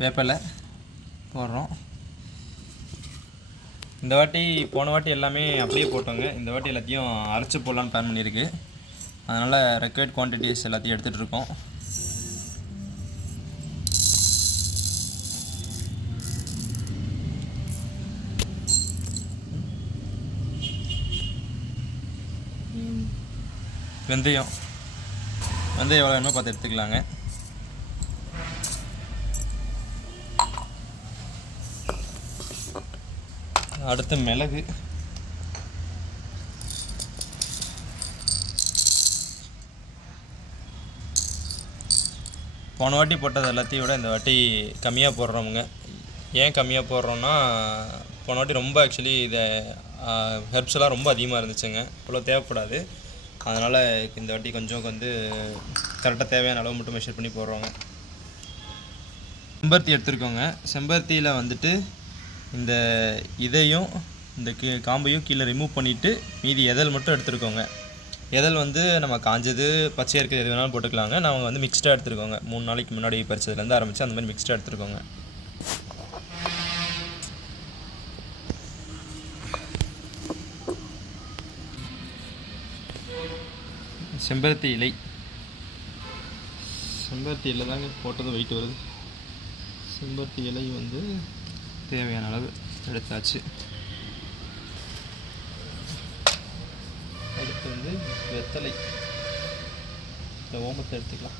வேப்பிலை போடுறோம். இந்த வாட்டி போன வாட்டி எல்லாமே அப்படியே போட்டோங்க. இந்த வாட்டி எல்லாத்தையும் அரைச்சி போடலான்னு பிளான் பண்ணியிருக்கு. அதனால் ரெக்வயர்ட் குவான்டிட்டிஸ் எல்லாத்தையும் எடுத்துகிட்டு இருக்கோம். வெந்தயம் எவ்வளோ வேணுமோ பார்த்து எடுத்துக்கலாங்க. அடுத்து மிளகு, போன வாட்டி போட்டது எல்லாத்தையும் விட இந்த வாட்டி கம்மியாக போடுறோமுங்க. ஏன் கம்மியாக போடுறோன்னா, போன வாட்டி ரொம்ப ஆக்சுவலி இதை ஹெர்ப்ஸ்லாம் ரொம்ப அதிகமாக இருந்துச்சுங்க. இவ்வளோ தேவைப்படாது. அதனால் இந்த வாட்டி கொஞ்சம் கரெக்டாக தேவையான அளவு மட்டும் மெஷர் பண்ணி போடுறோங்க. செம்பருத்தி எடுத்துருக்கோங்க. செம்பருத்தியில் இந்த இதையும் இந்த காம்பையும் கீழே ரிமூவ் பண்ணிவிட்டு மீதி எதல் மட்டும் எடுத்துருக்கோங்க. எதல் நம்ம காஞ்சது பச்சையாக இருக்கிறது எது வேணாலும் போட்டுக்கலாங்க. நாங்கள் மிக்ஸ்டாக எடுத்துருக்கோங்க. 3 நாளைக்கு முன்னாடி பறிச்சதுலேருந்து ஆரம்பித்து அந்த மாதிரி மிக்ஸ்டாக எடுத்துருக்கோங்க. செம்பருத்தி இலை தாங்க போட்டது வெயிட் வருது. செம்பருத்தி இலை தேவையான அளவு எடுத்தாச்சு. அடுத்து வெத்தலை, இந்த ஓமத்தை எடுத்துக்கலாம்.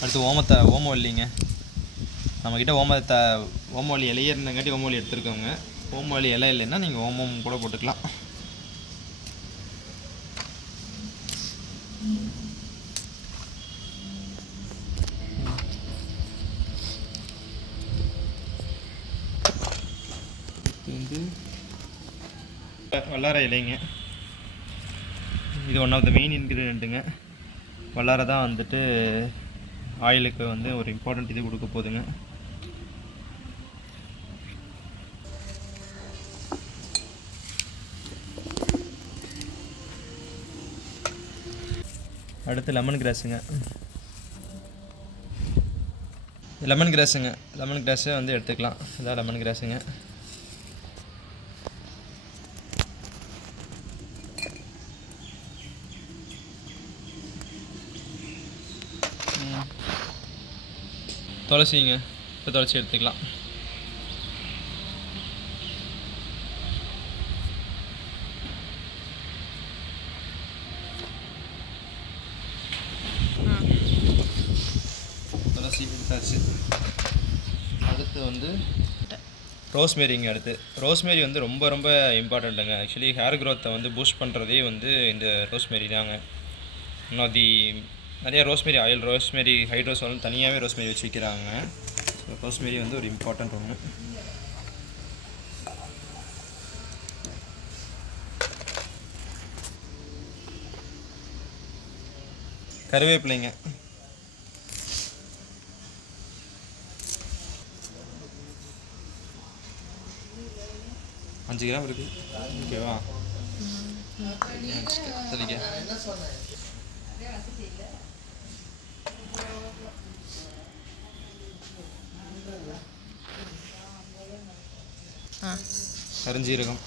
அடுத்து ஓமவல்லிங்க. நம்மக்கிட்ட ஓமவல்லி இலையே இருந்தங்காட்டி ஓமவல்லி எடுத்துருக்கோங்க. ஓமவல்லி இலை இல்லைன்னா நீங்கள் ஓமம் கூட போட்டுக்கலாம். வல்லாரை இலைங்க. இது ஒன் ஆஃப் த மெயின் இன்க்ரீடியண்ட்டுங்க. வல்லாரை தான் ஆயிலுக்கு ஒரு இம்பார்ட்டண்ட் இது கொடுக்க போகுதுங்க. அடுத்து லெமன் கிராஸுங்க. லெமன் கிராஸை எடுத்துக்கலாம். இதான் லெமன் கிராஸுங்க. துளசிங்க. இப்போ துளசி எடுத்துக்கலாம். துளசி எடுத்தாச்சு. அடுத்து ரோஸ்மேரிங்க. ரோஸ்மேரி ரொம்ப ரொம்ப இம்பார்ட்டண்ட்டுங்க. ஆக்சுவலி ஹேர் க்ரோத்தை பூஸ்ட் பண்ணுறதே இந்த ரோஸ்மேரி தாங்க. இன்னும் நிறையா ரோஸ்மேரி ஆயில், ரோஸ்மேரி ஹைட்ரோசோல்னு தனியாகவே ரோஸ்மேரி வச்சு விற்கிறாங்க. ஸோ ரோஸ்மேரி ஒரு இம்பார்ட்டண்ட் ஒன்று. கருவேப்பிலைங்க. 5 கிராம் இருக்குது. ஓகேவா? சரிங்க. கருஞ்சீரகம்,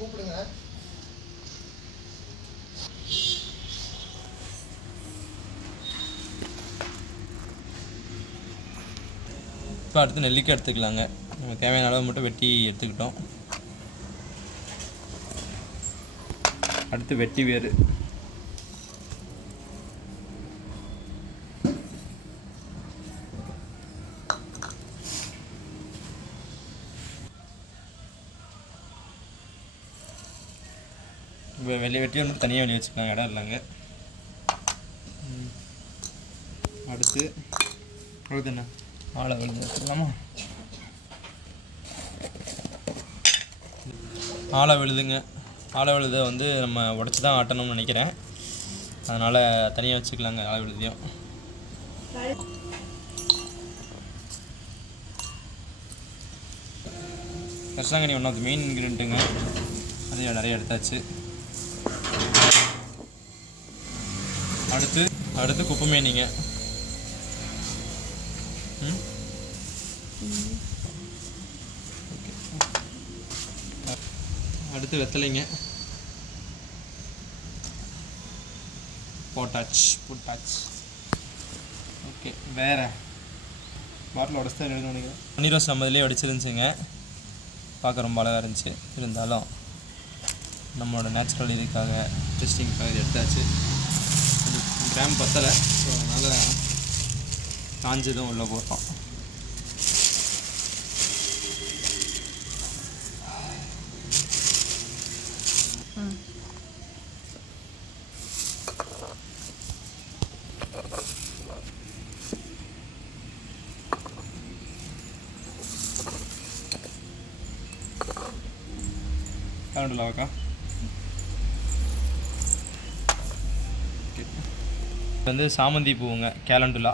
கூப்பிடுங்க. இப்போ அடுத்து நெல்லிக்காய் எடுத்துக்கலாங்க. நம்ம தேவையான அளவு மட்டும் வெட்டி எடுத்துக்கிட்டோம். அடுத்து வெட்டி வேறு. வெட்டி தனியாக வெளியே வச்சுக்கலாம், இடம் இல்லைங்க. அடுத்து என்ன ஆளை விழுது வச்சுக்கலாமா? ஆளை விழுதுங்க. ஆளை விழுதை நம்ம உடச்சி தான் ஆட்டணும்னு நினைக்கிறேன். அதனால் தனியாக வச்சுக்கலாங்க ஆளை விழுதையும். கரிசலாங்கண்ணி ஒன் ஆஃப் த மெயின் இன்க்ரீடியண்ட்டுங்க. அதையும் நிறைய எடுத்தாச்சு. அடுத்து குப்பைமேனிங்க. அடுத்து வெத்தலைங்க. போட்டாச்சு. ஓகே, வேறு பாட்டில் உடச்சி தான் எழுத நினைக்கிறேன். பன்னீர் ரோஸ் நம்ம இதிலே வடிச்சிருந்துச்சுங்க. பார்க்க ரொம்ப அழகாக இருந்துச்சு. இருந்தாலும் நம்மளோட நேச்சுரல் இதுக்காக டெஸ்டிங்காக இது எடுத்தாச்சு. கொஞ்சம் கிராம் பத்தலை, ஸோ அதனால் காஞ்சதும் உள்ளே போட்டோம். காலண்டுலாவாக்கா. ஓகே, வந்து சாமந்தி பூவுங்க, கேலண்டுலா.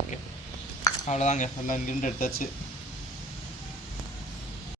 ஓகே, அவ்வளோதாங்க, எல்லாம் இங்கிருந்து எடுத்தாச்சு.